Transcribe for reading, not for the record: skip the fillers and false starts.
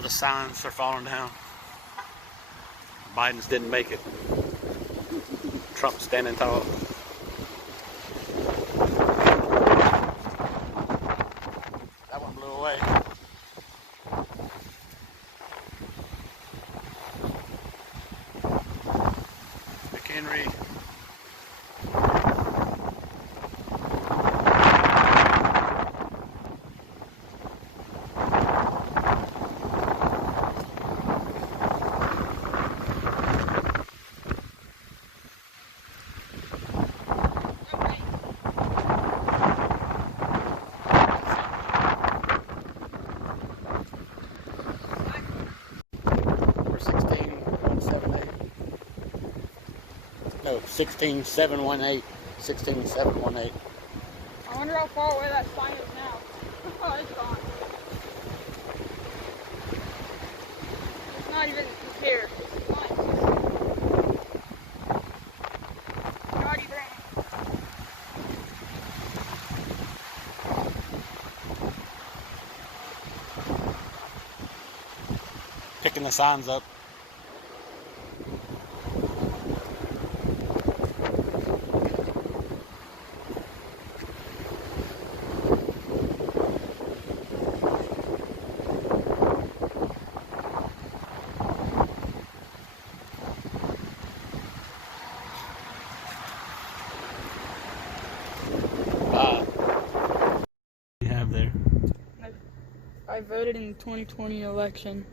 All the signs are falling down. Biden's didn't make it. Trump's standing tall. That one blew away. McHenry. No, 16718. 16718. I wonder how far away that sign is now. Oh, it's gone. It's not even here. It's fine. It's already ran. Picking the signs up. You have there. I voted in the 2020 election.